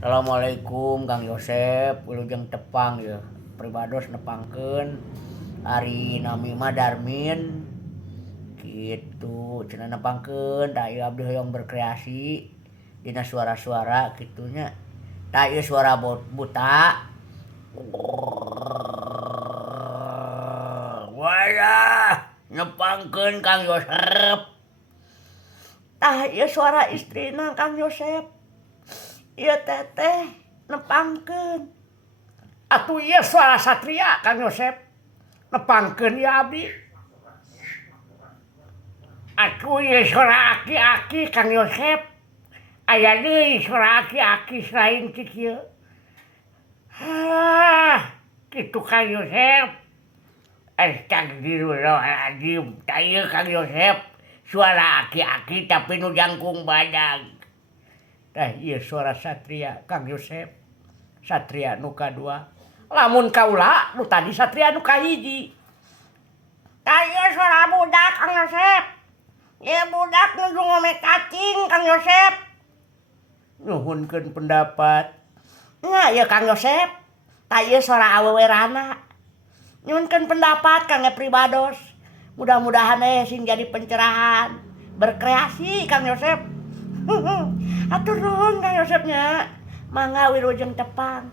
Assalamualaikum Kang Yosep, wilujeng tepang ya. Pribados nepangkeun ari nami mah Darmin. Kitu cenah nepangkeun da ieu abdi hoyong berkreasi dina suara-suara kitunya. Da ieu suara buta. Wayah nepangkeun Kang Yosep. Tah ieu suara istrina Kang Yosep. Ieu teteh nepangkeun. Atuh ieu suara satria Kang Yosep. Nepangkeun ieu abdi. Atuh ieu suara aki-aki Kang Yosep. Aya deui suara aki-aki selain ti kieu. Kitu Kang Yosep. Astagfirullahaladzim. Tah ieu Kang Yosep suara aki-aki tapi nu jangkung badag. Tah ieu suara satria Kang Yosep. Satria nu kadua. Lamun kaula nu tadi satria nu kahiji. Tah ieu suara budak Kang Yosep. Ieu budak nuju ngome cacing Kang Yosep. Nuhunkeun pendapat. Nya ieu Kang Yosep. Tah ieu suara awewerana. Nyuhunkeun pendapat Kang Pribados. Mudah-mudahan sing jadi pencerahan. Berkreasi Kang Yosep. Atur nuhun Kang Yosepnya. Mangga wilujeng tepang.